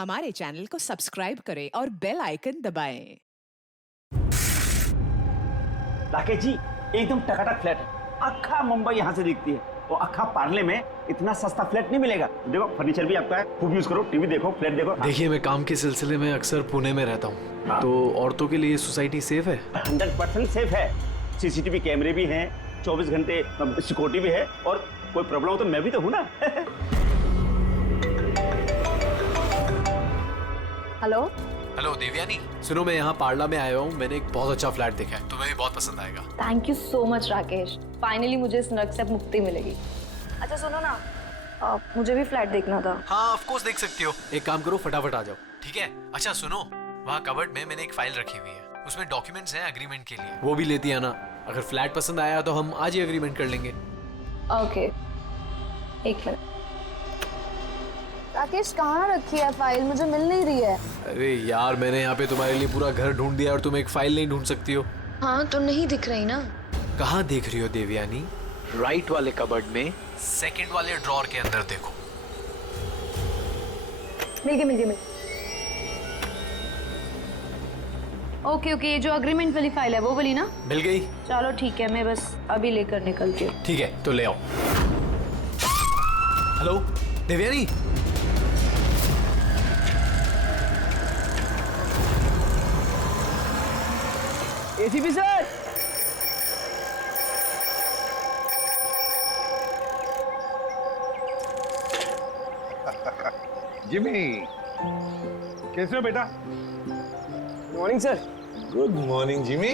हमारे चैनल को सब्सक्राइब करें और बेल आइकन दबाएं। राकेश जी एकदम टकाटक फ्लैट है, अक्खा मुंबई यहाँ से दिखती है और अक्खा पार्ले में इतना सस्ता फ्लैट नहीं मिलेगा। देखो फर्नीचर भी आपका है, खूब यूज करो, टीवी देखो, फ्लैट देखो। देखिए मैं काम के सिलसिले में अक्सर पुणे में रहता हूँ, तो औरतों के लिए सोसाइटी सेफ है? 100% सेफ है। सीसीटीवी कैमरे भी हैं, 24 घंटे सिक्योरिटी भी है, और कोई प्रॉब्लम हो तो मैं भी तो हूँ ना। हेलो हेलो देवयानी, सुनो मैं यहाँ पार्ला में आया हूँ। मैंने एक बहुत अच्छा फ्लैट देखा है, तुम्हें भी बहुत पसंद आएगा। Thank you so much Rakesh, finally मुझे इस नर्क से मुक्ति मिलेगी। अच्छा सुनो ना, मुझे भी फ्लैट देखना था। हाँ ऑफ कोर्स देख सकती हो। एक काम करो, फटाफट आ जाओ, ठीक है? अच्छा सुनो, वहाँ कबर्ड में मैंने एक फाइल रखी हुई है, उसमें डॉक्यूमेंट्स हैं एग्रीमेंट के लिए, वो भी लेती आना। अगर फ्लैट पसंद आया तो हम आज ही एग्रीमेंट कर लेंगे। ओके एक मिनट। राकेश कहाँ रखी है फाइल, मुझे मिल नहीं रही है। अरे यार मैंने यहाँ पे तुम्हारे लिए पूरा घर ढूंढ दिया और तुम एक फाइल नहीं ढूंढ सकती हो? हाँ तो नहीं दिख रही ना। कहाँ देख रही हो देवयानी? राइट वाले कबर्ड में सेकंड वाले ड्रॉर के अंदर देखो। मिल गई। ओके ये जो अग्रीमेंट वाली फाइल है वो वाली ना? मिल गई? चलो ठीक है, मैं बस अभी लेकर निकलती हूँ। ठीक है तो ले आओ। Hello Devyani, ACP sir, Jimmy, कैसे हो बेटा? Morning sir. Good morning Jimmy.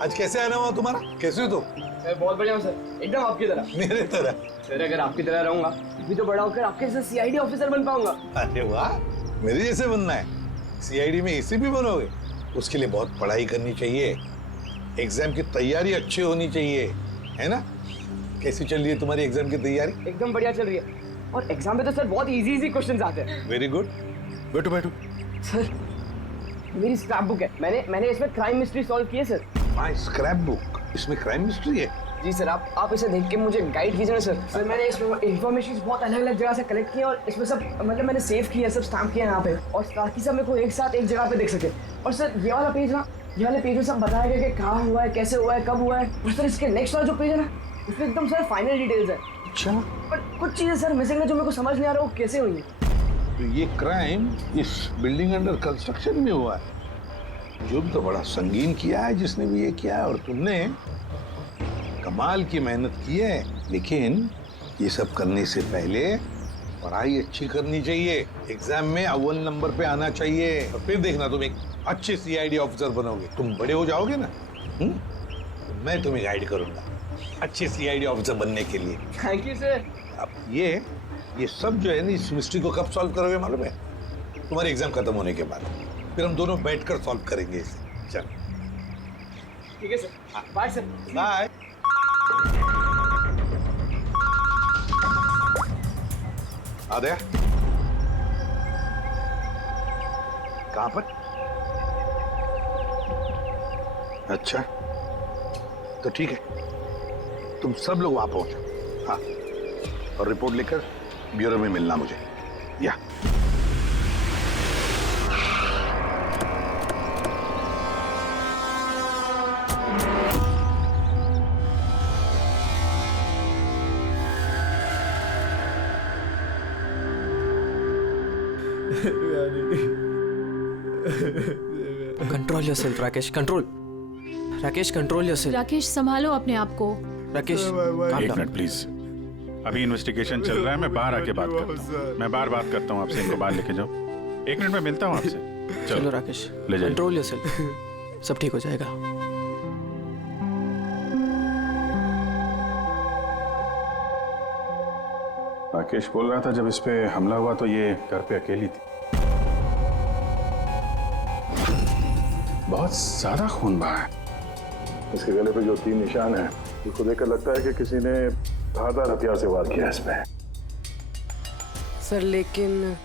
आज कैसे आना हुआ तुम्हारा? कैसे हो तुम? मैं बहुत बढ़िया हूँ सर, एकदम आपकी तरह। मेरे तरह? सर अगर आपकी तरह रहूंगा भी तो बड़ा होकर आपके जैसे सीआईडी ऑफिसर बन पाऊंगा। अरे वाह, मेरे जैसे बनना है? सीआईडी में एसीपी बनोगे? उसके लिए बहुत पढ़ाई करनी चाहिए, एग्जाम की तैयारी अच्छी होनी चाहिए, है ना? कैसी चल रही है तुम्हारी एग्जाम की तैयारी? एकदम बढ़िया चल रही है, और एग्जाम में तो सर बहुत इजी क्वेश्चंस आते हैं। वेरी गुड, बैठो बैठो। सर मेरी स्क्रैप बुक है, मैंने इसमें क्राइम मिस्ट्री सॉल्व की है सर। माय स्क्रैप बुक, इसमें क्राइम मिस्ट्री है? जी सर, आप इसे देख के मुझे गाइड कीजिए ना सर। सर मैंने इसमें इन्फॉर्मेशन बहुत अलग अलग जगह से कलेक्ट किए और इसमें सब मतलब मैंने सेव किया, सब स्टैम्प किया यहाँ पे, और ताकि सब मेरे को एक साथ एक जगह पे देख सके। और सर ये वाला पेज ना, ये वाले पेज में सब बताया गया कि कहाँ हुआ है, कैसे हुआ है, कब हुआ है। और सर इसके नेक्स्ट वाला जो पेज है ना, उसमें एकदम सर फाइनल डिटेल्स है। अच्छा, पर कुछ चीजें सर मिसिंग है जो मेरे को समझ नहीं आ रहा वो कैसे हुई है। तो ये क्राइम इस बिल्डिंग अंडर कंस्ट्रक्शन में हुआ है। जुर्म तो बड़ा संगीन किया है जिसने भी ये किया है, और तुमने कमाल की मेहनत की है। लेकिन ये सब करने से पहले पढ़ाई अच्छी करनी चाहिए, एग्जाम में अव्वल नंबर पे आना चाहिए, और फिर देखना तुम एक अच्छे सीआईडी ऑफिसर बनोगे। तुम बड़े हो जाओगे ना, तो मैं तुम्हें गाइड करूंगा अच्छे सीआईडी ऑफिसर बनने के लिए। Thank you sir. अब ये सब जो है ना, इस मिस्ट्री को कब सॉल्व करोगे मालूम है? तुम्हारे एग्जाम खत्म होने के बाद, फिर हम दोनों बैठकर सॉल्व करेंगे इसे। चलो ठीक है सर, बाय सर। बाय। आ गया? कहां पर? अच्छा तो ठीक है, तुम सब लोग वहां पहुंचो। हाँ, और रिपोर्ट लेकर ब्यूरो में मिलना मुझे। या control yourself Rakesh, control. Rakesh control yourself. Rakesh संभालो अपने आप को। राकेश एक मिनट प्लीज, अभी इन्वेस्टिगेशन चल रहा है, मैं बाहर आके बात करता हूँ। मैं बाहर बात करता हूँ आपसे, इनको बाहर लेके जाओ। एक मिनट में मिलता हूँ आपसे। चलो राकेश, ले जाइए। कंट्रोल योरसेल्फ, सब ठीक हो जाएगा। राकेश बोल रहा था जब इस पे हमला हुआ तो ये घर पे अकेली थी। बहुत ज्यादा खून बहा है। इसके गले पे जो 3 निशान हैं, उसको देखकर लगता है कि किसी ने धारदार हथियार से वार किया इसमें। सर लेकिन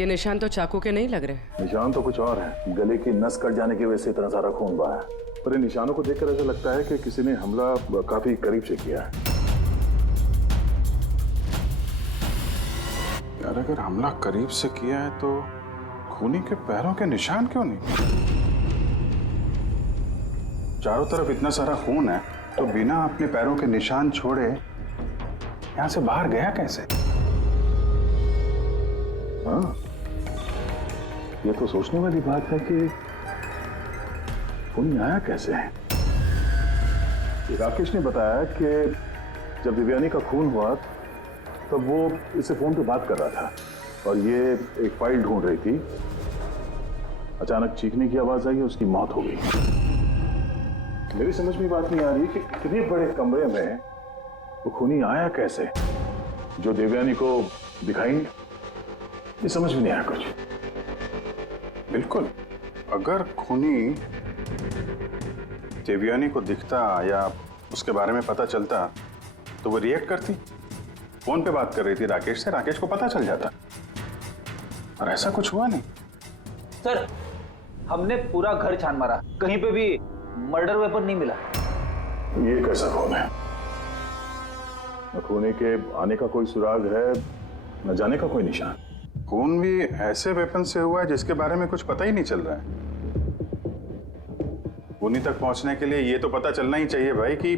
ये निशान तो चाकू के नहीं लग रहे। निशान तो कुछ और है, गले की नस कट जाने की वजह से इतना सारा खून बहा है। पर इन निशानों को देखकर ऐसा लगता है कि किसी ने हमला काफी करीब से किया है। पर अगर हमला करीब से किया है तो खूनी के पैरों के निशान क्यों नहीं? चारों तरफ इतना सारा खून है तो बिना अपने पैरों के निशान छोड़े यहां से बाहर गया कैसे? हाँ, ये तो सोचने वाली बात है कि खूनी आया कैसे है। राकेश ने बताया कि जब दिव्यानी का खून हुआ तब वो इससे फोन पे बात कर रहा था और ये एक फाइल ढूंढ रही थी। अचानक चीखने की आवाज आई, उसकी मौत हो गई। मेरी समझ में बात नहीं आ रही कि इतने बड़े कमरे में वो खूनी आया कैसे जो देवयानी को दिखाई नहीं। ये समझ में नहीं आया कुछ। बिल्कुल, अगर खूनी देवयानी को दिखता या उसके बारे में पता चलता तो वो रिएक्ट करती। फोन पे बात कर रही थी राकेश से, राकेश को पता चल जाता, और ऐसा कुछ हुआ नहीं। सर, हमने पूरा घर छान मारा, कहीं पे भी मर्डर वेपन नहीं मिला। ये कैसा खून है? न खूनी के आने का कोई सुराग है, न जाने का कोई निशान। खून भी ऐसे वेपन से हुआ है जिसके बारे में कुछ पता ही नहीं चल रहा है। खूनी तक पहुंचने के लिए ये तो पता चलना ही चाहिए भाई कि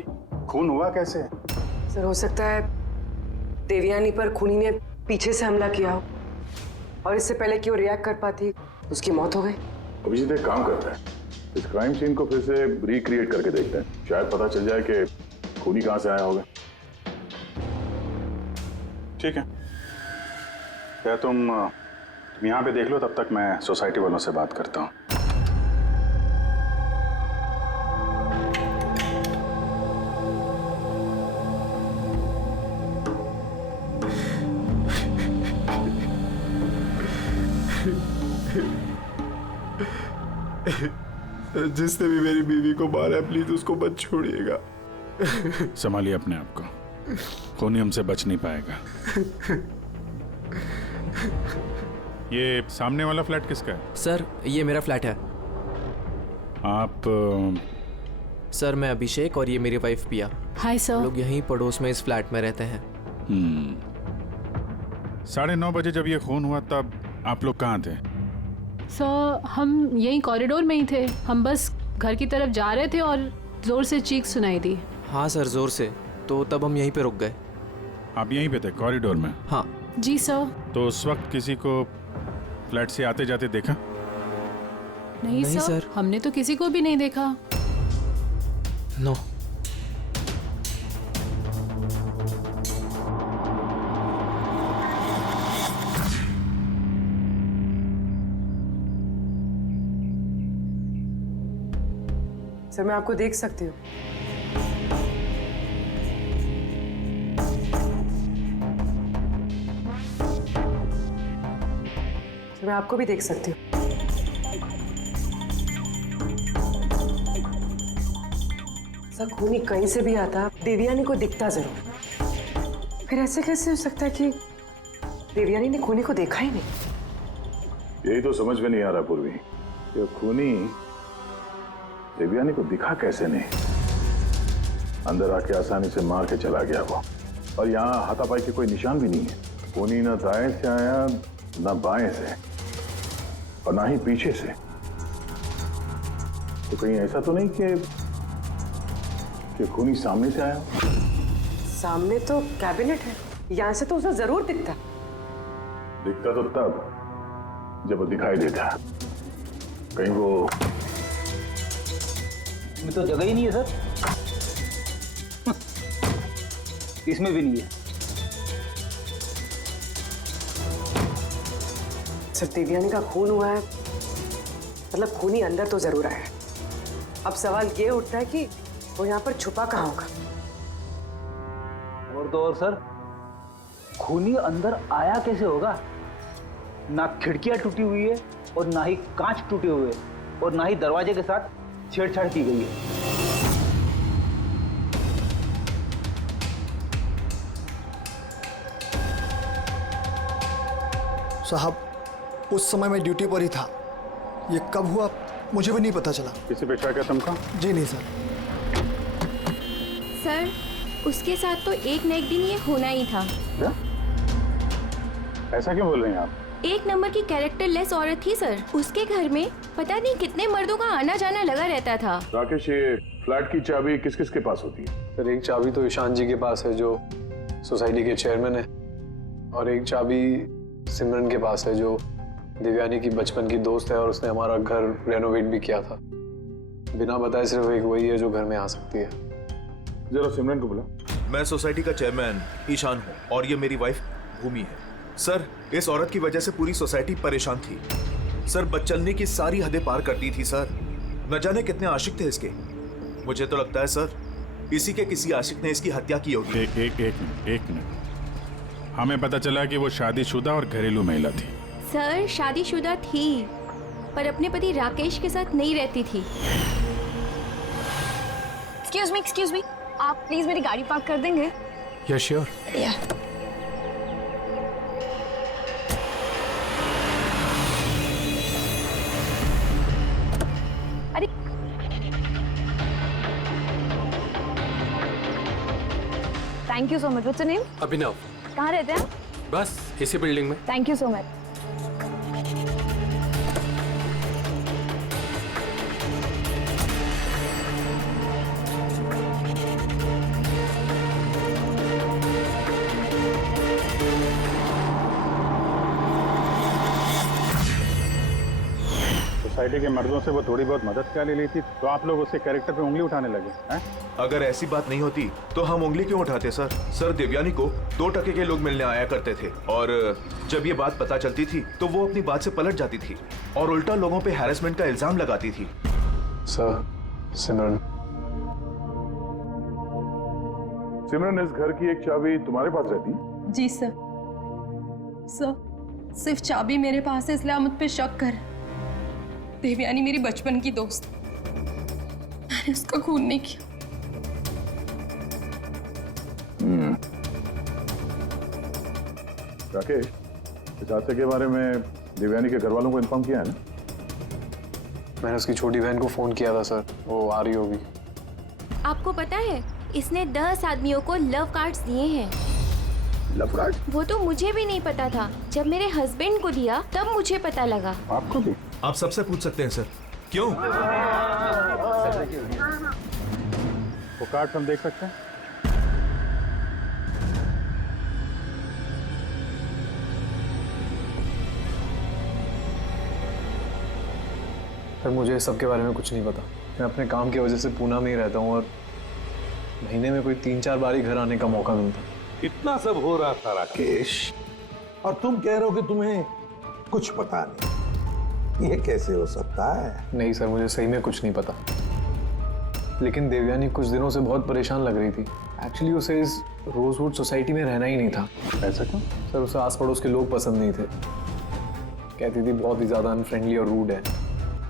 खून हुआ कैसे। सर, हो सकता है देवयानी पर खूनी ने पीछे से हमला किया हो और इससे पहले कि वो रिएक्ट कर पाती उसकी मौत हो गई। अभिजीत एक काम करता है, इस क्राइम सीन को फिर से रिक्रिएट करके देखते हैं, शायद पता चल जाए कि खूनी कहां से आया होगा। ठीक है, क्या तुम यहाँ पे देख लो, तब तक मैं सोसाइटी वालों से बात करता हूँ। जिसने भी मेरी बीवी को मारा है प्लीज उसको मत छोड़िएगा। संभालिए अपने आप को, खूनी हमसे बच नहीं पाएगा। ये सामने वाला फ्लैट किसका है? सर, ये मेरा फ्लैट है। आप सर, मैं अभिषेक और ये मेरी वाइफ पिया। Hi sir. लोग यहीं पड़ोस में इस फ्लैट में रहते हैं। 9:30 बजे जब ये खून हुआ तब आप लोग कहाँ थे? सर, हम यहीं कॉरिडोर में ही थे। हम बस घर की तरफ जा रहे थे और जोर से चीख सुनाई दी। हाँ सर, जोर से। तो तब हम यहीं पे रुक गए। आप यहीं पे थे कॉरिडोर में? हाँ जी सर। तो उस वक्त किसी को फ्लैट से आते जाते देखा? नहीं सर, हमने तो किसी को भी नहीं देखा। नो। सर, मैं आपको देख सकती हूँ। सर, मैं आपको भी देख सकती हूँ। सर, खूनी कहीं से भी आता देवयानी को दिखता जरूर। फिर ऐसे कैसे हो सकता है कि देवयानी ने खूनी को देखा ही नहीं? यही तो समझ में नहीं आ रहा पूर्वी, ये खूनी देवयानी को दिखा कैसे नहीं। अंदर आके आसानी से मार के चला गया वो, और यहाँ हाथापाई के कोई निशान भी नहीं है। खूनी ना दाएं से आया ना बाएं से और ना ही पीछे से। तो कहीं ऐसा तो नहीं कि खूनी सामने से आया? सामने तो कैबिनेट है, यहाँ से तो उसे जरूर दिखता। दिखता तो तब जब वो दिखाई देता। कहीं वो इसमें तो जगह ही नहीं है सर। इसमें भी नहीं है। सर, देवयानी का खून हुआ है, मतलब खूनी अंदर तो जरूर आया है। अब सवाल ये उठता है कि वो यहाँ पर छुपा कहाँ होगा। और तो और सर, खूनी अंदर आया कैसे होगा? ना खिड़कियां टूटी हुई है और ना ही कांच टूटे हुए और ना ही दरवाजे के साथ छेड़छाड़ की गई है। साहब, उस समय मैं ड्यूटी पर ही था। ये कब हुआ मुझे भी नहीं पता चला। किसी पे शक है तुमको? जी नहीं सर। सर, उसके साथ तो एक न एक दिन ये होना ही था। ऐसा क्यों बोल रही हैं आप? एक नंबर की कैरेक्टरलेस औरत थी सर। उसके घर में पता नहीं कितने मर्दों का आना जाना लगा रहता था। राकेश, ये फ्लैट की चाबी किस किस के पास होती है? सर एक चाबी तो ईशान जी के पास है जो सोसाइटी के चेयरमैन है, और एक चाबी सिमरन के पास है जो देवयानी की बचपन की दोस्त है और उसने हमारा घर रेनोवेट भी किया था। बिना बताए सिर्फ एक वही है जो घर में आ सकती है। जरा सिमरन को बुला। मैं सोसाइटी का चेयरमैन ईशान हूँ और ये मेरी वाइफ भूमि है। सर, इस औरत की वजह से पूरी सोसाइटी परेशान थी। सर, बदचलने की सारी हदें पार करती थी सर। न जाने कितने आशिक थे इसके। मुझे तो लगता है सर, इसी के किसी आशिक ने इसकी हत्या की होगी। एक मिनट। हमें पता चला कि वो शादीशुदा और घरेलू महिला थी। सर शादीशुदा थी पर अपने पति राकेश के साथ नहीं रहती थी। एक्सक्यूज मी, आप प्लीज मेरी गाड़ी पार्क कर देंगे? Yes sure. अरे thank you so much. What's your name? Abhinav. कहाँ रहते हैं? बस इसी बिल्डिंग में। Thank you so much. Society के मर्दों से वो थोड़ी बहुत मदद क्या ले ली थी, तो आप लोग उसके कैरेक्टर पे उंगली उठाने लगे हैं? अगर ऐसी बात नहीं होती तो हम उंगली क्यों उठाते सर? सर, देवयानी को 2 टके के लोग मिलने आया करते थे और जब ये बात पता चलती थी तो वो अपनी बात से पलट जाती थी और उल्टा लोगों पे हैरेसमेंट का इल्जाम लगाती थी। सर, सिमरन इस घर की एक चाबी तुम्हारे पास रहती? जी सर। सिर्फ चाबी मेरे पास है, इसलिए आप मुझ पे शक कर। देवयानी मेरी बचपन की दोस्त, मैंने उसका खून नहीं किया। राकेश, इस हादसे के बारे में देवयानी के घर वालों को इन्फॉर्म किया है ना? मैंने उसकी छोटी बहन को फोन किया था सर, वो आ रही होगी। आपको पता है इसने 10 आदमियों को लव कार्ड्स दिए हैं। Love card? वो तो मुझे भी नहीं पता था। जब मेरे हस्बैंड को दिया तब मुझे पता लगा। आपको भी? आप सबसे पूछ सकते हैं सर। क्यों? वो कार्ड हम देख सकते हैं? सर मुझे इस सब के बारे में कुछ नहीं पता। मैं अपने काम की वजह से पूना में ही रहता हूँ और महीने में कोई 3-4 बार ही घर आने का मौका मिलता। इतना सब हो रहा था राकेश, और तुम कह रहे हो कि तुम्हें कुछ पता नहीं। ये कैसे हो सकता है? नहीं सर, मुझे सही में कुछ नहीं पता। लेकिन देवयानी कुछ दिनों से बहुत परेशान लग रही थी। एक्चुअली उसे इस रोजवुड सोसाइटी में रहना ही नहीं था। ऐसा क्यों? सर उसे आस पड़ोस के लोग पसंद नहीं थे। कहती थी बहुत ही ज़्यादा अनफ्रेंडली और रूड है,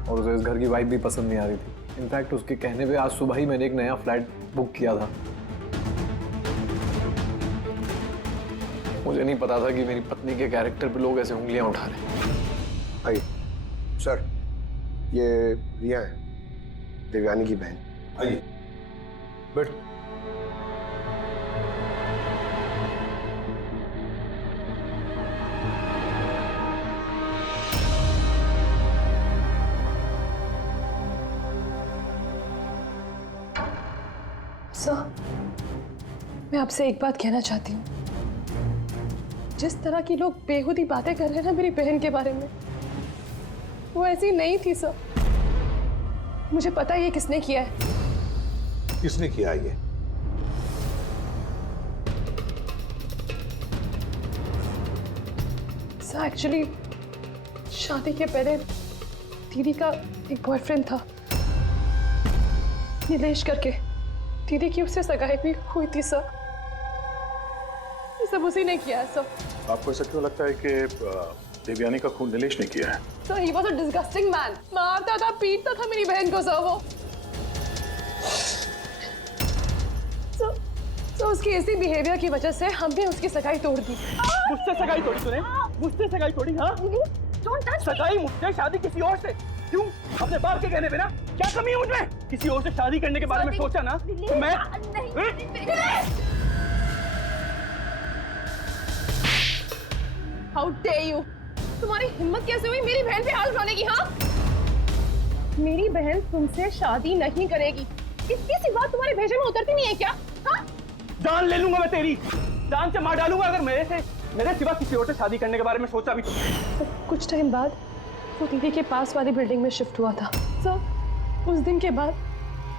और उसे इस घर की वाइब भी पसंद नहीं आ रही थी। इनफैक्ट उसके कहने पे आज सुबह ही मैंने एक नया फ्लैट बुक किया था। मुझे नहीं पता था कि मेरी पत्नी के कैरेक्टर पे लोग ऐसे उंगलियां उठा रहे हैं। आइए सर, ये रिया है, देवयानी की बहन। आइए बैठ। सर, मैं आपसे एक बात कहना चाहती हूँ। जिस तरह की लोग बेहुदी बातें कर रहे हैं ना मेरी बहन के बारे में, वो ऐसी नहीं थी सर। मुझे पता है ये किसने किया है। किसने किया ये? सर एक्चुअली शादी के पहले दीदी का एक बॉयफ्रेंड था, नीलेश करके। दीदी की उससे सगाई भी हुई थी सर। ये सब उसी ने किया है सर। आपको ऐसा क्यों लगता है कि देवयानी का खून नीलेश ने किया है? Sir he was a disgusting man. मारता था, पीटता था मेरी बहन को सर वो। सर उसकी इसी बिहेवियर की वजह से हमने उसकी सगाई तोड़ दी। मुझसे सगाई तोड़ी तूने? मुझसे सगाई तोड़ी? हाँ, सगाई मुझसे, शादी किसी और से। क्यों? अपने बाप के कहने पे ना? क्या कमी है मुझमें? किसी और से शादी करने के बारे में सोचा ना तो मैं हाउ डेयर यू! तुम्हारी हिम्मत कैसे हुई मेरी बहन पे हाथ उठाने की? हाँ, मेरी बहन तुमसे शादी नहीं करेगी। इतनी सी बात तुम्हारे भेजे में उतरती नहीं है क्या? हाँ, जान ले लूंगा मैं तेरी, जान से मार डालूंगा अगर मेरे सिवा किसी और से शादी करने के बारे में सोचा भी तो। कुछ टाइम बाद वो दीदी के पास वाली बिल्डिंग में शिफ्ट हुआ था सर। उस दिन के बाद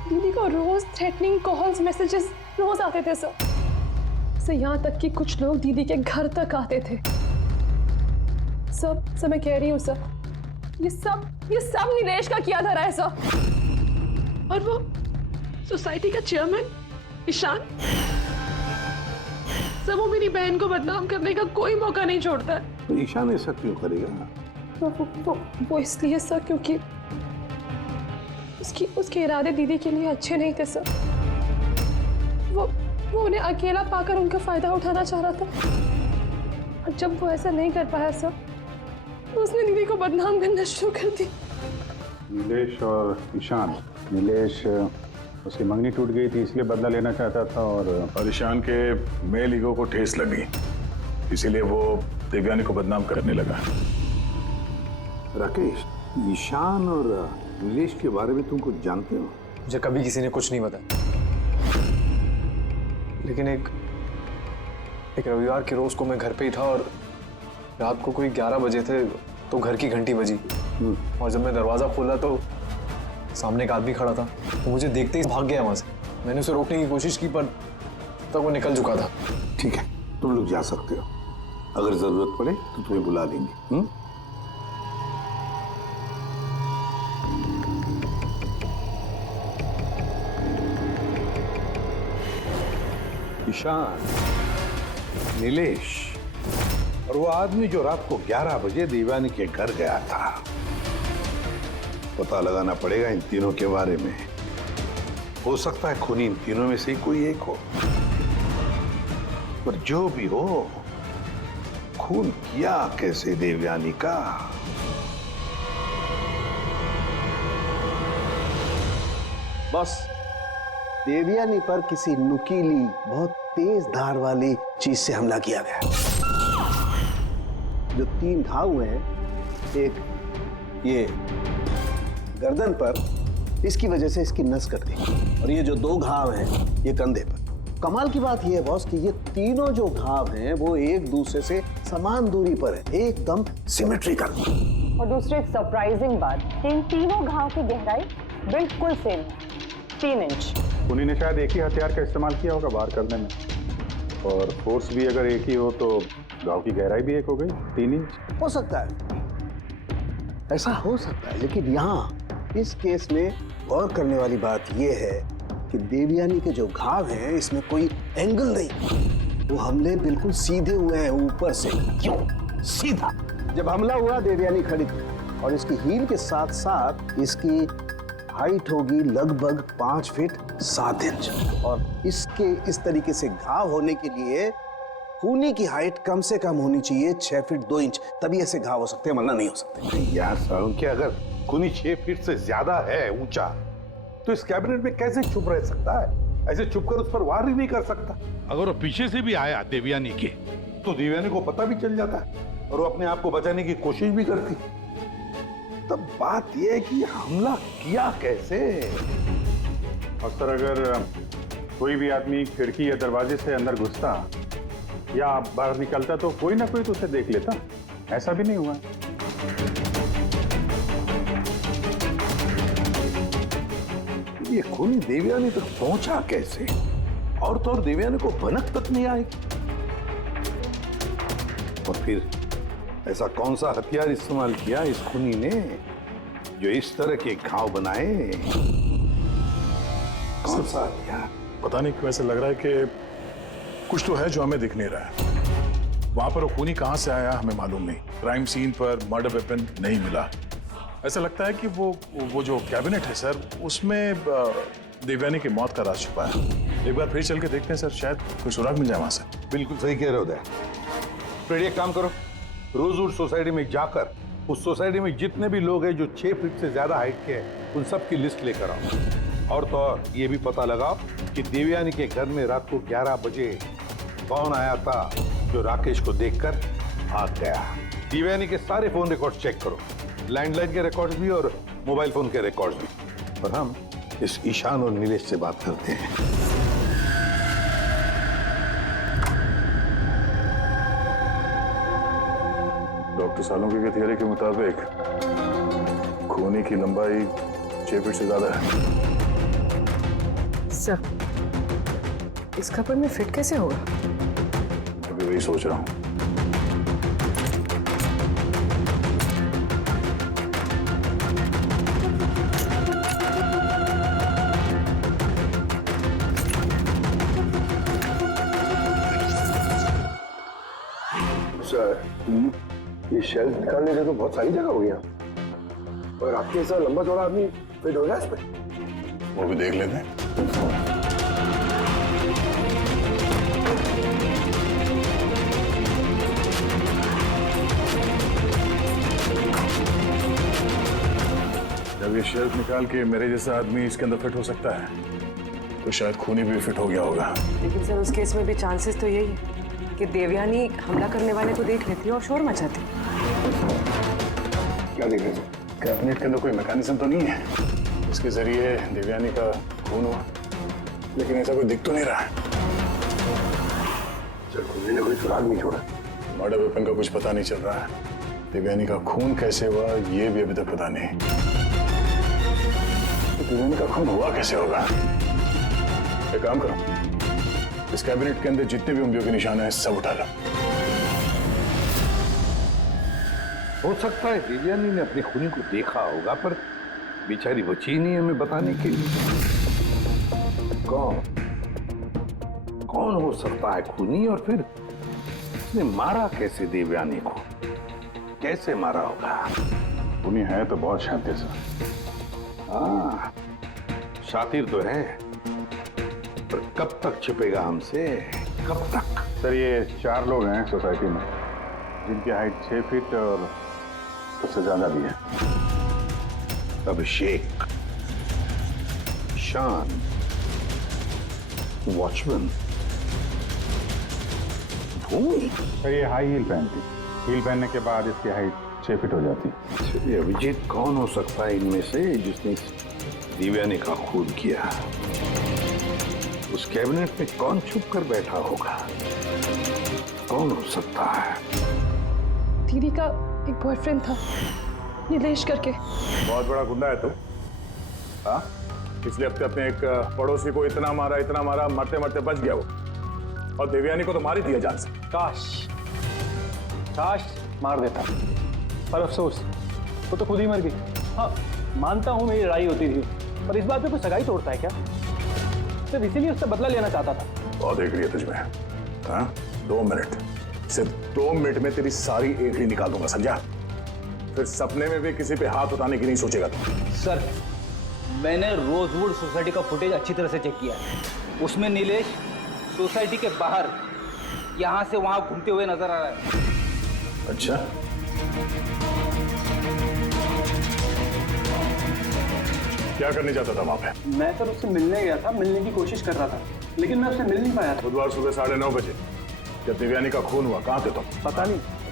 दीदी को रोज थ्रेटनिंग कॉल्स, मैसेजेस रोज आते थे सर। यहाँ तक कि कुछ लोग दीदी के घर तक आते थे। सब मैं कह रही हूँ सर, ये सब नीलेश का किया धरा है सर। और वो सोसाइटी का चेयरमैन ईशान, सब वो मेरी बहन को बदनाम करने का कोई मौका नहीं छोड़ता है। तो ईशान ऐसा क्यों करेगा? वो इसलिए सर क्योंकि उसके इरादे दीदी के लिए अच्छे नहीं थे सर। वो उन्हें अकेला पाकर उनका फायदा उठाना चाह रहा था। और जब वो ऐसा नहीं कर पाया सर, तो उसने दीदी को बदनाम करना शुरू कर दी। नीलेश और ईशान, नीलेश उसकी मंगनी टूट गई थी इसलिए बदला लेना चाहता था, और ईशान के मेल ईगो को ठेस लगी, इसीलिए वो देवयानी को बदनाम करने लगा। राकेश, ईशान और नीलेश के बारे में तुम कुछ जानते हो? मुझे कभी किसी ने कुछ नहीं बताया, लेकिन एक रविवार के रोज को मैं घर पे ही था और रात को कोई 11 बजे थे तो घर की घंटी बजी, और जब मैं दरवाजा खोला तो सामने एक आदमी खड़ा था। वो मुझे देखते ही भाग गया वहां से। मैंने उसे रोकने की कोशिश की पर तब वो निकल चुका था। ठीक है, तुम लोग जा सकते हो, अगर जरूरत पड़े तो तुम्हें बुला लेंगे। ईशान, नीलेश और वो आदमी जो रात को 11 बजे देवयानी के घर गया था, पता लगाना पड़ेगा इन तीनों के बारे में। हो सकता है खूनी इन तीनों में से कोई एक हो, पर जो भी हो, खून किया कैसे देवयानी का? बस देवयानी पर किसी नुकीली, बहुत तेज धार वाली चीज से हमला किया गया। जो 3 घाव हुए हैं, एक ये गर्दन पर, इसकी वजह से इसकी नस कट गई, और ये जो 2 घाव हैं ये कंधे पर। कमाल की बात ये है बॉस कि ये तीनों जो घाव हैं वो एक दूसरे से समान दूरी पर है, एकदम सिमेट्रिकल। और दूसरी एक सरप्राइजिंग बात, इन तीनों घाव की गहराई बिल्कुल सेम है, 3 इंच। उन्हीं ने शायद एक ही हथियार का इस्तेमाल किया होगा बाहर करने में, और फोर्स भी अगर एक ही हो तो घाव की गहराई भी एक हो गई, 3 इंच। हो सकता है, ऐसा हो सकता है, लेकिन यहाँ इस केस में गौर करने वाली बात यह है कि देवयानी के जो घाव हैं इसमें कोई एंगल नहीं, वो हमले बिल्कुल सीधे हुए हैं ऊपर से। क्यों सीधा? जब हमला हुआ देवयानी खड़ी थी, और इसकी हील के साथ साथ इसकी हाइट होगी लगभग 5 फीट 7 इंच, और इसके इस तरीके से घाव होने के लिए खूनी की हाइट कम से कम होनी चाहिए 6 फीट 2 इंच, तभी ऐसे घाव हो सकते हैं, वरना नहीं हो सकते। यार सारुण, क्या अगर खूनी 6 फीट से ज्यादा है ऊंचा, तो इस कैबिनेट में कैसे चुप रह सकता है? ऐसे चुप कर उस पर वार ही नहीं कर सकता। अगर वो पीछे से भी आया देवयानी के, तो देवयानी को पता भी चल जाता और वो अपने आप को बचाने की कोशिश भी करती। तब बात यह है कि हमला किया कैसे? और सर, अगर कोई भी आदमी खिड़की या दरवाजे से अंदर घुसता या बाहर निकलता तो कोई ना कोई तो उसे देख लेता, ऐसा भी नहीं हुआ। ये खूनी देवयानी तक पहुंचा कैसे? और तो और देवयानी को भनक तक नहीं आएगी। और फिर ऐसा कौन सा हथियार इस्तेमाल किया इस खूनी ने जो इस तरह के घाव बनाए? कौन सा हथियार? पता नहीं क्यों ऐसा लग रहा है कि कुछ तो है जो हमें दिख नहीं रहा है। वहां पर वो खूनी कहां से आया हमें मालूम नहीं। क्राइम सीन पर मर्डर वेपन नहीं मिला। ऐसा लगता है कि वो जो कैबिनेट है सर, उसमें देवयानी की मौत का राज छुपा है। एक बार फिर चल के देखते हैं सर, शायद कोई सुराग मिल जाए वहां से। बिल्कुल सही कह रहे हो दया। फिर एक काम करो, रोजवुड सोसाइटी में जाकर उस सोसाइटी में जितने भी लोग हैं जो 6 फीट से ज्यादा हाइट के हैं, उन सब की लिस्ट लेकर आओ। और तो और ये भी पता लगाओ कि देवयानी के घर में रात को 11 बजे कौन आया था जो राकेश को देखकर भाग गया। देवयानी के सारे फोन रिकॉर्ड चेक करो, लैंडलाइन के रिकॉर्ड्स भी और मोबाइल फोन के रिकॉर्ड्स भी। और हम इस ईशान और नीलेश से बात करते हैं। डॉक्टर सालुंके के थियरी के मुताबिक खूनी की लंबाई 6 फीट से ज्यादा है। सर, इस कपड़े में फिट कैसे होगा? अभी वही सोच रहा हूँ। सर, ये शेल्फ निकालने से तो बहुत सारी जगह हो गया, और आपके ऐसा लंबा चौड़ा आदमी फिट हो गया इस पे? वो भी देख लेते हैं। जब ये शेल्फ निकाल के मेरे जैसा आदमी इसके अंदर फिट हो सकता है, तो शायद खूनी भी फिट हो गया होगा। लेकिन सर, उस केस में भी चांसेस तो यही है कि देवयानी हमला करने वाले को देख लेती और शोर मचाती। क्या देख रहे थे? कैबिनेट के अंदर कोई मैकेनिज्म तो नहीं है इसके जरिए देवयानी का खून हुआ, लेकिन ऐसा कोई दिख तो नहीं रहा है। खूनी ने कोई सुराग नहीं छोड़ा। मर्डर वेपन का कुछ पता नहीं चल रहा है। देवयानी का खून कैसे हुआ ये भी अभी तक पता नहीं। तो देवयानी का खून हुआ कैसे होगा? एक काम करो, इस कैबिनेट के अंदर जितने भी उंगलियों के निशान हैं सब उठा लो। हो सकता है देवयानी ने अपने खूनी को देखा होगा, पर बेचारी बची नहीं हमें बताने के लिए। कौन हो सकता है खूनी, और फिर उसने मारा कैसे देवयानी को? कैसे मारा होगा? खूनी है तो बहुत शातिर सा। हाँ, शातिर तो है, पर कब तक छिपेगा हमसे? कब तक? सर, ये 4 लोग हैं सोसाइटी में जिनकी हाइट 6 फीट और उससे ज्यादा भी है। अभिषेक, ईशान, वॉचमैन, भूमि। सर, ये हाई हील पहनती। हील पहनने के बाद इसकी हाइट 6 फीट हो जाती। ये अभिजीत कौन हो सकता है इनमें से जिसने देवयानी का खून किया? उस कैबिनेट में कौन छुप कर बैठा होगा? कौन हो सकता है? दीदी का एक बॉयफ्रेंड था, नीलेश करके। बहुत बड़ा गुंडा है तू। हाँ, पिछले हफ्ते अपने एक पड़ोसी को इतना मारा, मरते मरते बच गया वो, और देवयानी को तो मार ही दिया जान से। काश मार देता, पर अफसोस वो तो खुद ही मर गई। हाँ, मानता हूँ मेरी लड़ाई होती थी, पर इस बात पे कोई सगाई तोड़ता है क्या? सिर्फ इसीलिए उससे बदला लेना चाहता था। बहुत देख रही है तुझमें। हाँ, 2 मिनट, सिर्फ 2 मिनट में तेरी सारी एकड़ी निकाल दूंगा, समझा? फिर सपने में भी किसी पे हाथ उठाने की नहीं सोचेगा तू। सर, मैंने रोजवुड सोसाइटी का फुटेज अच्छी तरह से चेक किया है। उसमें नीलेश सोसाइटी के बाहर यहाँ से वहाँ घूमते हुए नजर आ रहा है। अच्छा, क्या करने जाता था वहाँ पे? मैं सर उससे मिलने गया था, मिलने की कोशिश कर रहा था, लेकिन मैं उससे मिल नहीं पाया था। बुधवार सुबह 9:30 बजे जब देवयानी का खून हुआ, कहाँ थे तुम?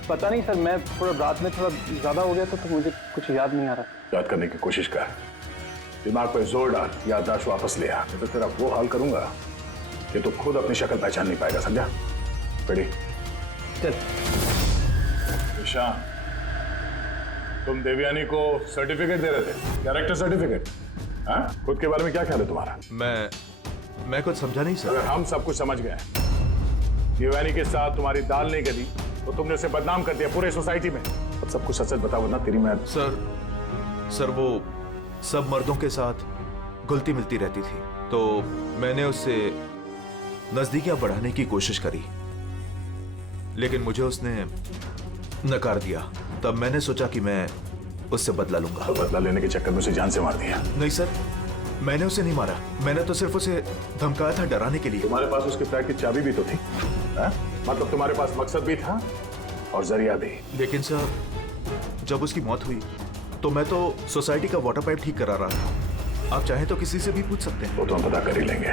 पता नहीं सर, मैं थोड़ा रात में थोड़ा ज्यादा हो गया था, तो मुझे कुछ याद नहीं आ रहा। याद करने की कोशिश कर, दिमाग पे जोर डाल, याददाश्त वापस ले आ, तो तेरा वो हाल करूंगा कि तू खुद अपनी शक्ल पहचान नहीं पाएगा, समझा? रेडी? चल। ईशान, तुम देवयानी को सर्टिफिकेट दे रहे थे, कैरेक्टर सर्टिफिकेट। हाँ, खुद के बारे में क्या ख्याल है तुम्हारा? मैं कुछ समझा नहीं सर। अगर हम सब कुछ समझ गए, देवयानी के साथ तुम्हारी दाल नहीं गली तो तुमने उसे बदनाम कर दिया पूरे सोसाइटी में। अब सब कुछ सच सच बता, वरना तेरी मैं। सर वो सब मर्दों के साथ घुलती मिलती रहती थी, तो मैंने उससे नजदीकियां बढ़ाने की कोशिश करी, लेकिन मुझे उसने नकार दिया। तब मैंने सोचा कि मैं उससे बदला लूंगा। तो बदला लेने के चक्कर में उसे जान से मार दिया? नहीं सर, मैंने उसे नहीं मारा, मैंने तो सिर्फ उसे धमकाया था, डराने के लिए। तुम्हारे पास उसके फ्लैट की चाबी भी तो थी, हा? मतलब तुम्हारे पास मकसद भी था और जरिया भी। लेकिन सर, जब उसकी मौत हुई तो मैं तो सोसाइटी का वाटर पाइप ठीक करा रहा था। आप चाहें तो किसी से भी पूछ सकते हैं। वो तो हम पता कर ही लेंगे।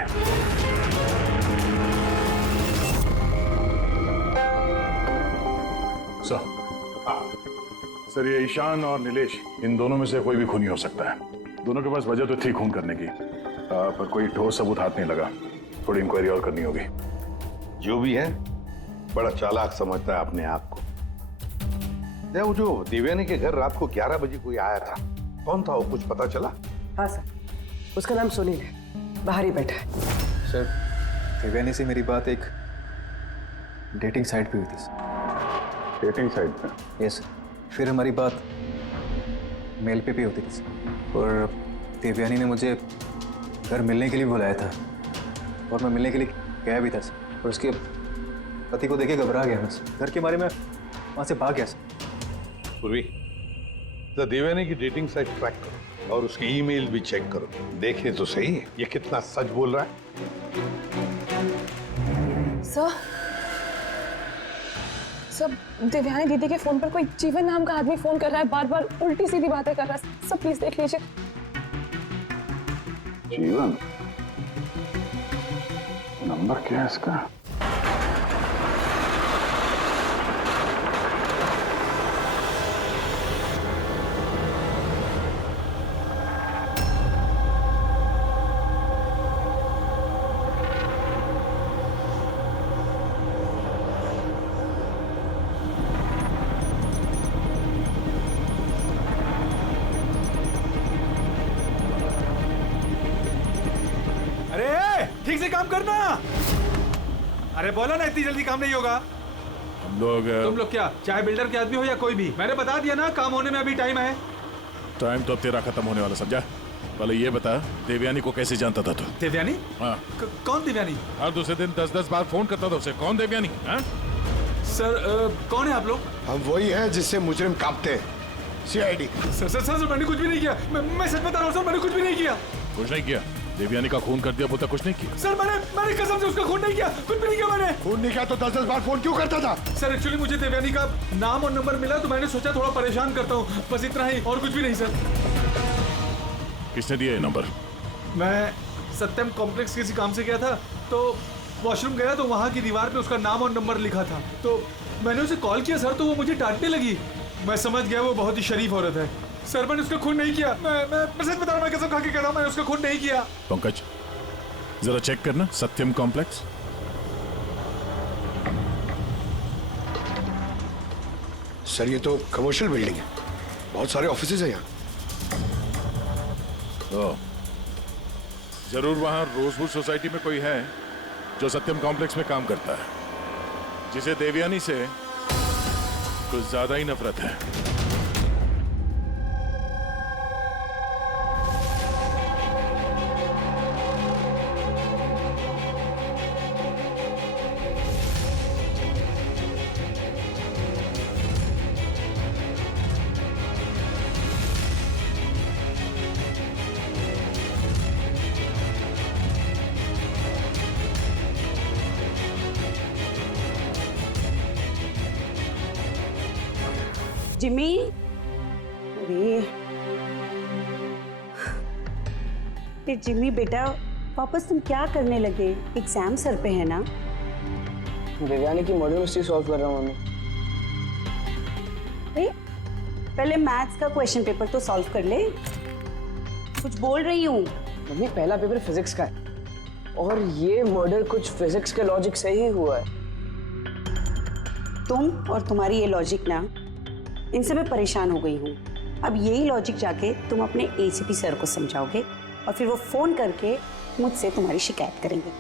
सर ये ईशान और नीलेश, इन दोनों में से कोई भी खूनी हो सकता है। दोनों के पास वजह तो थी खून करने की, पर कोई ठोस सबूत हाथ नहीं लगा। थोड़ी इंक्वायरी और करनी होगी। जो भी है बड़ा चालाक समझता है अपने आप को। वो जो देवयानी के घर रात को 11 बजे कोई आया था, कौन था वो, कुछ पता चला? हाँ सर, उसका नाम सुनील है, बाहर ही बैठा है। सर देवयानी से मेरी बात एक डेटिंग साइट पे हुई थी। डेटिंग साइट पे? Yes sir. फिर हमारी बात मेल पे भी होती थी और देवयानी ने मुझे घर मिलने के लिए बुलाया था और मैं मिलने के लिए गया भी था सर। और उसके पति को देखे घबरा गया मैं घर के बारे में, वहाँ से भाग गया सर। पूर्वी, देवयानी की डेटिंग साइट ट्रैक करो और उसकी ईमेल भी चेक करो। देखे तो सही ये कितना सच बोल रहा है। सर देवयानी दीदी के फोन पर कोई जीवन नाम का आदमी फोन कर रहा है, बार बार उल्टी सीधी बातें कर रहा है। सब प्लीज देख लीजिए। जीवन? नंबर क्या है इसका? ठीक से काम करना। अरे बोला ना इतनी जल्दी काम नहीं होगा। हम लोग तुम लोग क्या चाहे बिल्डर के आदमी हो या कोई भी, मैंने बता दिया ना, काम होने में अभी टाइम है। टाइम तो अब तेरा खत्म होने वाला, समझा? पहले ये बता, देवयानी को कैसे जानता था तू? देवयानी? हाँ। कौन देवयानी? हर दूसरे दिन 10-10 बार फोन करता था उसे। कौन देवयानी? हाँ? सर कौन है आप लोग? हम वही है जिससे मुजरिम कांपते हैं, CID। सर मैंने कुछ भी नहीं किया। मैं सच बता रहा हूँ सर, मैंने कुछ भी नहीं किया। कुछ नहीं किया? देवयानी का खून कर दिया, वो तक कुछ नहीं किया? सर मैंने कसम से उसका खून नहीं किया, कुछ भी नहीं किया मैंने। खून नहीं किया तो 10-10 बार फोन क्यों करता था? सर एक्चुअली मुझे देवयानी का नाम और नंबर मिला तो मैंने सोचा थोड़ा परेशान करता हूँ, बस इतना ही, और कुछ भी नहीं सर। किसने दिया ये नंबर? मैं सत्यम कॉम्प्लेक्स किसी काम से गया था, तो वॉशरूम गया तो वहाँ की दीवार पे उसका नाम और नंबर लिखा था, तो मैंने उसे कॉल किया सर, तो वो मुझे डांटने लगी। मैं समझ गया वो बहुत ही शरीफ औरत है। सर मैंने उसका खून नहीं किया, मैं सच बता रहा हूँ, मैं कसम खा के कह रहा हूँ, मैंने उसका खून नहीं किया। पंकज जरा चेक करना, सत्यम कॉम्प्लेक्स। सर ये तो कमर्शियल बिल्डिंग है, बहुत सारे ऑफिसेज हैं यहाँ। जरूर वहां रोजवुड सोसाइटी में कोई है जो सत्यम कॉम्प्लेक्स में काम करता है, जिसे देवयानी से कुछ ज्यादा ही नफरत है। जिमी, अरे जिमी बेटा, वापस तुम क्या करने लगे? एग्जाम सर पे है ना? देवयानी की मर्डर मिस्ट्री सॉल्व कर रहा हूँ मम्मी। पहले मैथ्स का क्वेश्चन पेपर तो सॉल्व कर ले। कुछ बोल रही हूँ मम्मी, पहला पेपर फिजिक्स का है और ये मर्डर कुछ फिजिक्स के लॉजिक से ही हुआ है। तुम और तुम्हारी ये लॉजिक ना, इनसे मैं परेशान हो गई हूँ। अब यही लॉजिक जाके तुम अपने ACP सर को समझाओगे और फिर वो फोन करके मुझसे तुम्हारी शिकायत करेंगे।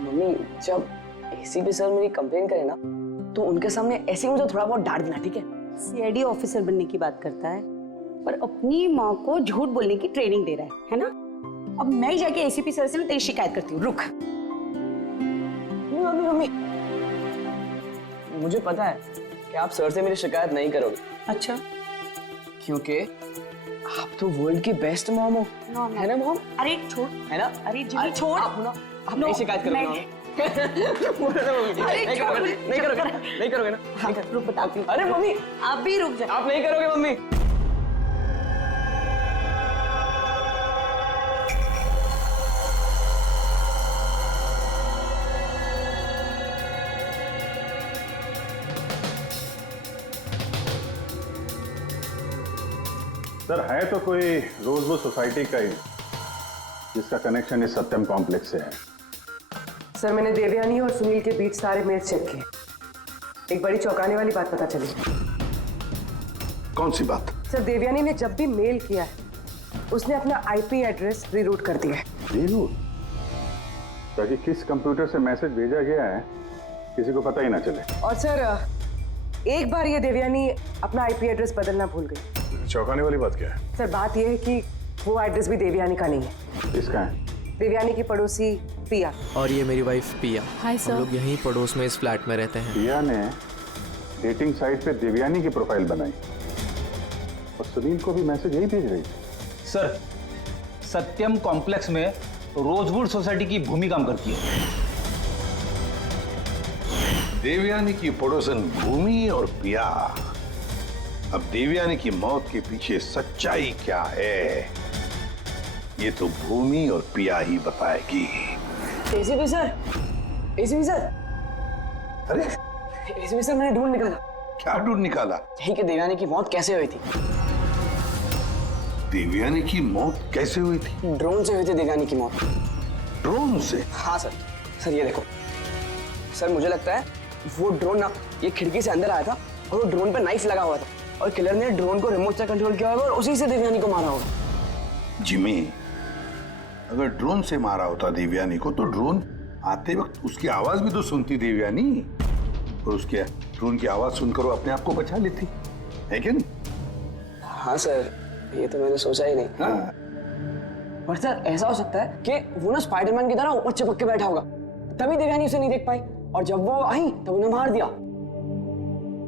मम्मी, जब ACP सर मेरी कंप्लेन करे ना, तो उनके सामने ऐसे ही मुझे थोड़ा बहुत डांट देना, ठीक है? CID ऑफिसर बनने की बात करता है पर अपनी माँ को झूठ बोलने की ट्रेनिंग दे रहा है ना? अब मैं ही जाके ACP सर से तेरी शिकायत करती हूँ। रुक। मम्मी, मुझे पता है कि आप सर से मेरी शिकायत नहीं करोगे। अच्छा? क्योंकि आप तो वर्ल्ड की बेस्ट मॉम हो, है ना मॉम? अरे छोड़, है ना? अरे जिमी छोड़। आप नहीं शिकायत करोगे ना? नहीं करोगे ना? रुक, बताती हूँ। अरे मम्मी, आप भी रुक जाओ। आप नहीं करोगे मम्मी? सर है तो कोई रोजवुड सोसाइटी का ही जिसका कनेक्शन इस सत्यम कॉम्प्लेक्स से है। सर मैंने देवयानी और सुनील के बीच सारे मेल चेक किए। एक बड़ी चौंकाने वाली बात पता चली। कौन सी बात? सर देवयानी ने जब भी मेल किया है उसने अपना आईपी एड्रेस रीरूट कर दिया है। रीरूट? ताकि किस कंप्यूटर से मैसेज भेजा गया है किसी को पता ही ना चले। और सर एक बार ये देवयानी अपना आईपी एड्रेस बदलना भूल गई। चौंकाने वाली बात क्या है? सर बात यह है कि वो एड्रेस भी देवयानी का नहीं है। किसका है? देवयानी की पड़ोसी पिया। और ये मेरी वाइफ पिया। Hi sir. हम लोग यहीं पड़ोस में इस फ्लैट में रहते हैं। पिया ने डेटिंग साइट पे देवयानी की प्रोफाइल बनाई और सुनील को भी मैसेज यही भेज रही थी। सर सत्यम कॉम्प्लेक्स में रोजवुड सोसाइटी की भूमि काम करती है। देवयानी की पड़ोसन भूमि और पिया। अब देवयानी की मौत के पीछे सच्चाई क्या है ये तो भूमि और पिया ही बताएगी। एसीपी सर, एसीपी सर, अरे एसीपी सर मैंने ढूंढ निकाला। क्या ढूंढ निकाला? यही कि देवयानी की मौत कैसे हुई थी। देवयानी की मौत कैसे हुई थी? ड्रोन से हुई थी देवयानी की मौत। ड्रोन से? हाँ सर। सर ये देखो सर, मुझे लगता है वो ड्रोन ना ये खिड़की से अंदर आया था और वो ड्रोन पे नाइफ लगा हुआ था और किलर ने ड्रोन को रिमोट से कंट्रोल किया होगा और उसी से देवयानी को मारा होगा। जिमी, अगर ड्रोन से मारा होता देवयानी को तो ड्रोन आते वक्त उसकी आवाज भी तो सुनती देवयानी और उसके ड्रोन की आवाज सुनकर वो अपने आप को बचा लेती है क्या नहीं? हाँ सर, ये तो मैंने सोचा ही नहीं। हाँ। पर सर ऐसा हो सकता है कि वो ना स्पाइडरमैन की तरह ऊपर चिपक के बैठा होगा, तभी देवयानी उसे नहीं देख पाई और जब वो आई तब उन्हें मार दिया।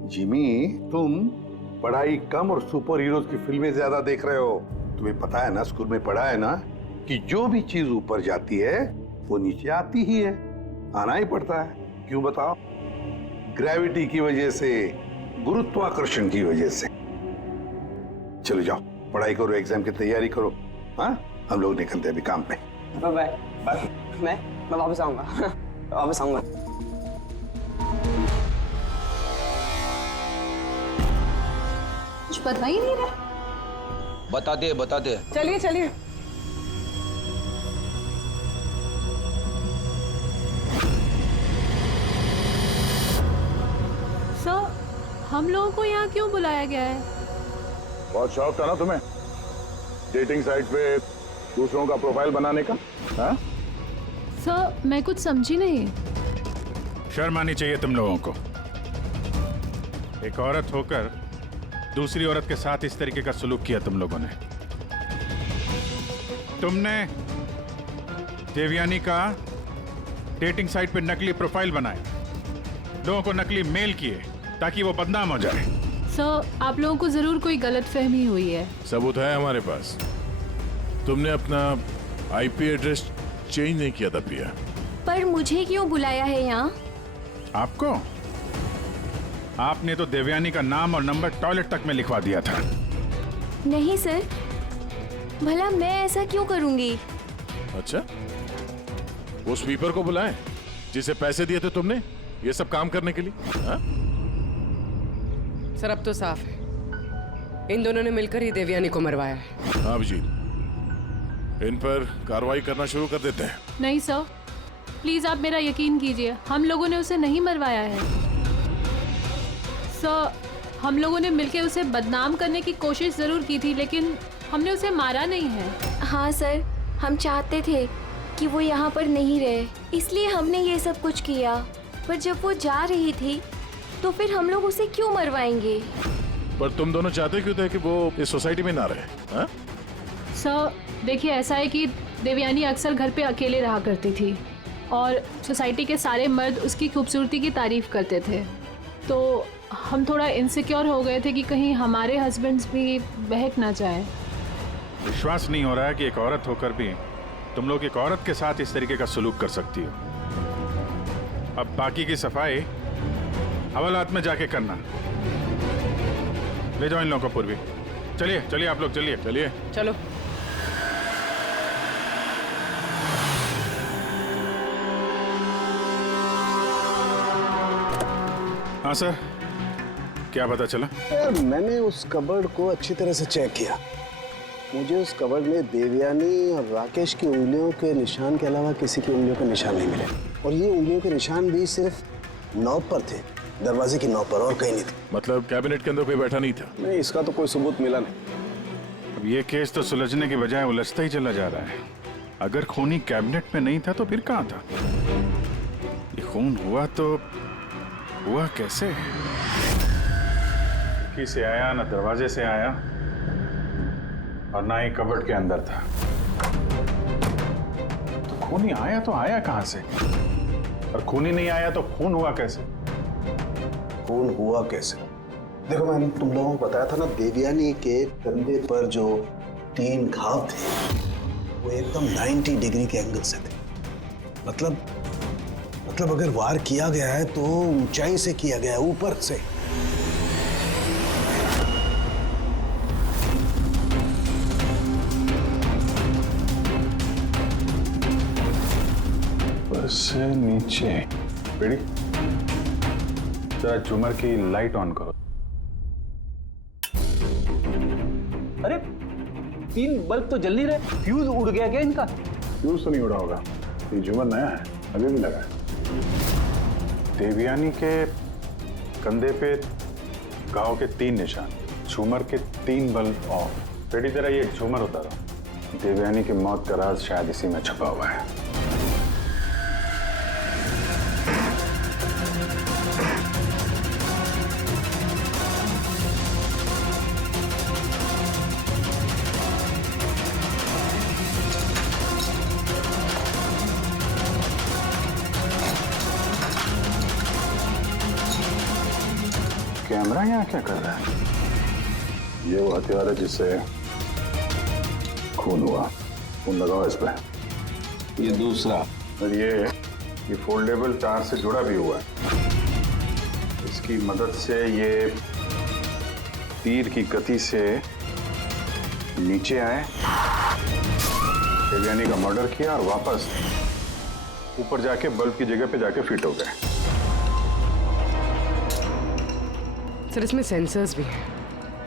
जिमी, तुम पढ़ाई कम और सुपर हीरोज की फिल्में ज्यादा देख रहे हो। तुम्हें पता है ना, स्कूल में पढ़ा है ना कि जो भी चीज ऊपर जाती है वो नीचे आती ही है, आना ही पड़ता है। क्यों बताओ? ग्रेविटी की वजह से, गुरुत्वाकर्षण की वजह से। चलो जाओ, पढ़ाई करो, एग्जाम की तैयारी करो। हाँ, हम लोग निकलते हैं अभी काम पे। Bye bye. मैं वापस आऊंगा। वापस आऊंगा। कुछ पता ही नहीं रहा। बता दे। चलिए चलिए। सर हम लोगों को यहाँ क्यों बुलाया गया है? बहुत शौक था ना तुम्हें डेटिंग साइट पे दूसरों का प्रोफाइल बनाने का? हाँ? सर मैं कुछ समझी नहीं। शर्म आनी चाहिए तुम लोगों को। एक औरत होकर दूसरी औरत के साथ इस तरीके का सलूक किया तुम लोगों ने। तुमने देवयानी का डेटिंग साइट पे नकली प्रोफाइल बनाया, लोगों को नकली मेल किए ताकि वो बदनाम हो जाए। सर आप लोगों को जरूर कोई गलतफहमी हुई है। सबूत है हमारे पास। तुमने अपना आईपी एड्रेस चेंज नहीं किया था पिया। पर मुझे क्यों बुलाया है यहाँ? आपको? आपने तो देवयानी का नाम और नंबर टॉयलेट तक में लिखवा दिया था। नहीं सर, भला मैं ऐसा क्यों करूंगी? अच्छा, वो स्वीपर को बुलाएं जिसे पैसे दिए थे तुमने ये सब काम करने के लिए? हाँ? सर अब तो साफ है, इन दोनों ने मिलकर ही देवयानी को मरवाया है। हाँ अभिजीत, इन पर कार्रवाई करना शुरू कर देते हैं। नहीं सर, प्लीज आप मेरा यकीन कीजिए, हम लोगों ने उसे नहीं मरवाया है। सर हम लोगों ने मिलकर उसे बदनाम करने की कोशिश जरूर की थी, लेकिन हमने उसे मारा नहीं है। हाँ सर, हम चाहते थे कि वो यहाँ पर नहीं रहे, इसलिए हमने ये सब कुछ किया। पर जब वो जा रही थी तो फिर हम लोग उसे क्यों मरवाएंगे? पर तुम दोनों चाहते क्यों थे कि वो इस सोसाइटी में ना रहे? हाँ? सर देखिए, ऐसा है कि देवयानी अक्सर घर पे अकेले रहा करती थी और सोसाइटी के सारे मर्द उसकी खूबसूरती की तारीफ करते थे, तो हम थोड़ा इनसिक्योर हो गए थे कि कहीं हमारे हस्बैंड्स भी बहक ना जाए। विश्वास नहीं हो रहा है कि एक औरत होकर भी तुम लोग एक औरत के साथ इस तरीके का सलूक कर सकती हो। अब बाकी की सफाई हवालात में जाके करना। ले जाओ इन लोगों को पूर्वी। चलिए चलिए आप लोग, चलिए चलिए चलो। हाँ सर, क्या पता चला? यार मैंने उस कबर्ड को अच्छी तरह से चेक किया, मुझे उस कबर्ड में देवयानी और राकेश की उंगलियों के निशान के अलावा किसी की उंगलियों के निशान नहीं मिले। और ये उंगलियों के निशान भी सिर्फ नॉब पर थे, दरवाजे की नॉब पर, और कहीं नहीं थे। मतलब कैबिनेट के अंदर कोई बैठा नहीं था? नहीं, इसका तो कोई सबूत मिला नहीं। अब ये केस तो सुलझने की बजाय उलझता ही चला जा रहा है। अगर खूनी कैबिनेट में नहीं था तो फिर कहाँ था? ये खून हुआ तो हुआ कैसे? खिड़की से आया, ना दरवाजे से आया, और ना ही कबर्ड के अंदर था। तो खूनी आया तो आया कहां से? और खूनी नहीं आया तो खून हुआ कैसे? खून हुआ कैसे? देखो, मैंने तुम लोगों को बताया था ना, देवयानी के कंधे पर जो 3 घाव थे वो एकदम 90 डिग्री के एंगल से थे। मतलब अगर वार किया गया है तो ऊंचाई से किया गया है, ऊपर से। ऊपर से नीचे। बेड़ी, जरा झूमर की लाइट ऑन करो। अरे 3 बल्ब तो जल नहीं रहे, फ्यूज उड़ गया क्या इनका? फ्यूज तो नहीं उड़ा होगा, ये झूमर नया है, अभी भी लगा है। देवयानी के कंधे पे घाव के 3 निशान, झूमर के 3 बल्ब ऑफ। बेटी, जरा ये झूमर उतारो। देवयानी की मौत का राज शायद इसी में छुपा हुआ है। कैमरा यहाँ क्या कर रहा है? ये वो हथियार है जिससे खून हुआ। खून लगाओ इस पे। ये दूसरा, और ये फोल्डेबल तार से जुड़ा भी हुआ है। इसकी मदद से ये तीर की गति से नीचे आए, देवयानी का मर्डर किया और वापस ऊपर जाके बल्ब की जगह पे जाके फिट हो गए। सर, इसमें सेंसर्स भी हैं।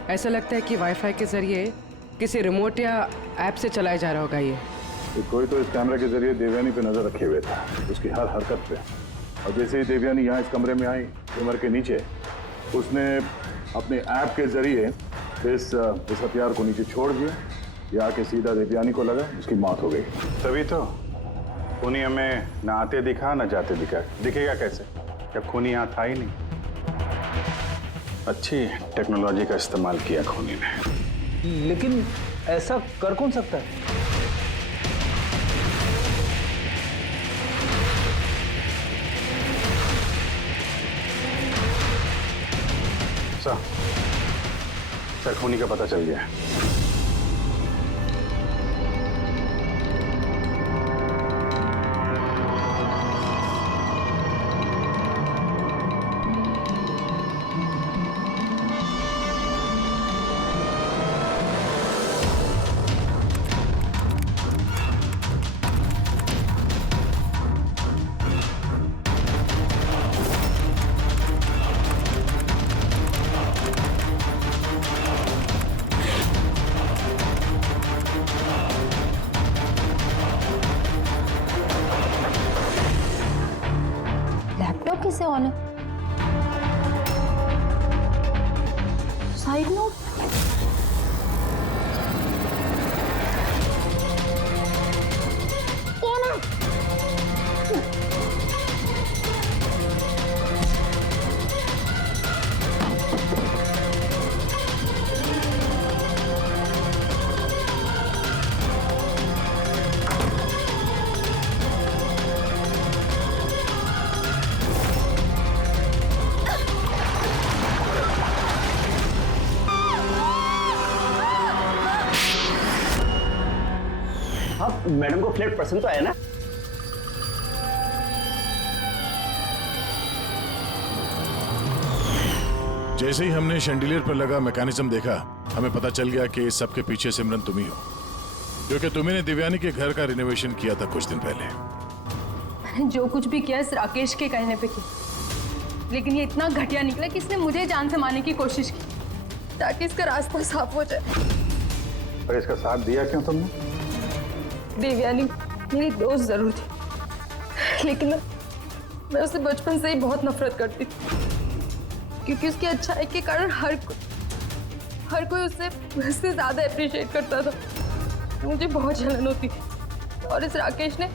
ऐसा लगता है कि वाईफाई के जरिए किसी रिमोट या ऐप से चलाया जा रहा होगा ये। कोई तो इस कैमरे के जरिए देवयानी पे नजर रखे हुए था, उसकी हर हरकत पे। और जैसे ही देवयानी यहाँ इस कमरे में आई, कमर के नीचे, उसने अपने ऐप के जरिए इस हथियार को नीचे छोड़ दिया। ये आके सीधा देवयानी को लगा, उसकी मौत हो गई। तभी तो खूनी हमें ना आते दिखा ना जाते दिखेगा कैसे, जब खूनी यहाँ था ही नहीं। अच्छी टेक्नोलॉजी का इस्तेमाल किया खूनी ने। लेकिन ऐसा कर कौन सकता है? सर, खूनी का पता चल गया है। कैसे ऑन है? Side note? मैडम को फ्लैट पसंद तो आया ना? जैसे ही हमने शैंडिलियर पर लगा मैकेनिज्म देखा, हमें पता चल गया कि इस सब के पीछे सिमरन तुम ही हो, क्योंकि तुम्ही ने दिव्यानी के घर का रिनोवेशन किया था कुछ दिन पहले। मैंने जो कुछ भी किया इस राकेश के कहने पे किया, लेकिन ये इतना घटिया निकला कि इसने मुझे जान से मारने की कोशिश की ताकि इसका रास्ता साफ हो जाए। पर इसका साथ दिया क्यों तुमने? देवयानी मेरी दोस्त जरूर थी, लेकिन मैं उससे बचपन से ही बहुत नफरत करती थी, क्योंकि उसकी अच्छाई के कारण हर कोई उससे ज्यादा अप्रिशिएट करता था। मुझे बहुत जलन होती थी और इस राकेश ने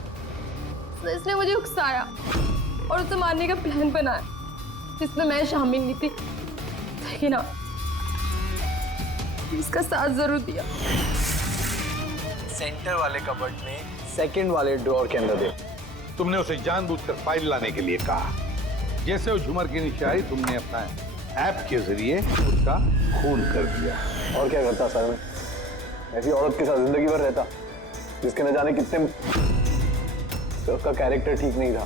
इसने मुझे उकसाया और उसे मारने का प्लान बनाया, जिसमें मैं शामिल नहीं थी, लेकिन हाँ, इसका साथ जरूर दिया। सेंटर वाले कबर्ड में सेकंड वाले ड्रॉअर के अंदर दे। तुमने उसे जानबूझकर फाइल लाने के लिए कहा। जैसे वो झूमर के नीचे आई, तुमने अपना ऐप के जरिए उसका खून कर दिया। और क्या करता सर मैं? ऐसी औरत के साथ जिंदगी भर रहता, जिसके न जाने कितने, तो उसका कैरेक्टर ठीक नहीं था।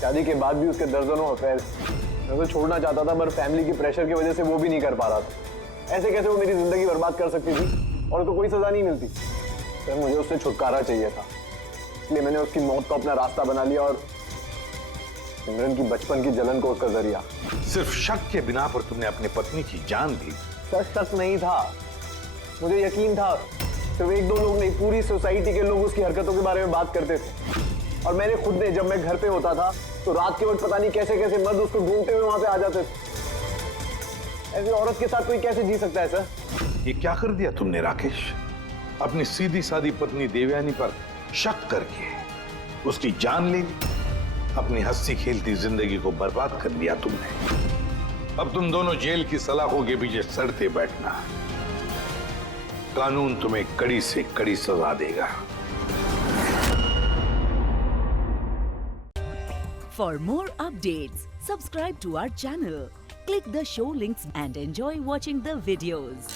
शादी के बाद भी उसके दर्जनों अफेयर। मैं उसे छोड़ना चाहता था, पर फैमिली की प्रेशर की वजह से वो भी नहीं कर पा रहा था। ऐसे कैसे वो मेरी जिंदगी बर्बाद कर सकती थी और उसको कोई सजा नहीं मिलती? सर मुझे उससे छुटकारा चाहिए था, इसलिए मैंने उसकी मौत को अपना रास्ता बना लिया और सिमरन की बचपन की जलन को उसका जरिया। सिर्फ शक के बिना पर तुमने अपनी पत्नी की जान ली। सर शक नहीं था, मुझे यकीन था। सिर्फ एक दो लोग नहीं, पूरी सोसाइटी के लोग उसकी हरकतों के बारे में बात करते थे। और मैंने खुद ने, जब मैं घर पे होता था तो रात के वक्त पता नहीं कैसे कैसे मर्द उसको ढूंढते हुए वहां पे आ जाते थे। ऐसी औरत के साथ कोई कैसे जी सकता है सर? ये क्या कर दिया तुमने राकेश? अपनी सीधी सादी पत्नी देवयानी पर शक करके उसकी जान ले ली। अपनी हंसी खेलती जिंदगी को बर्बाद कर दिया तुमने। अब तुम दोनों जेल की सलाखों के पीछे सड़ते बैठना। कानून तुम्हें कड़ी से कड़ी सजा देगा। For more updates, subscribe to our channel, click the show links and enjoy watching the videos.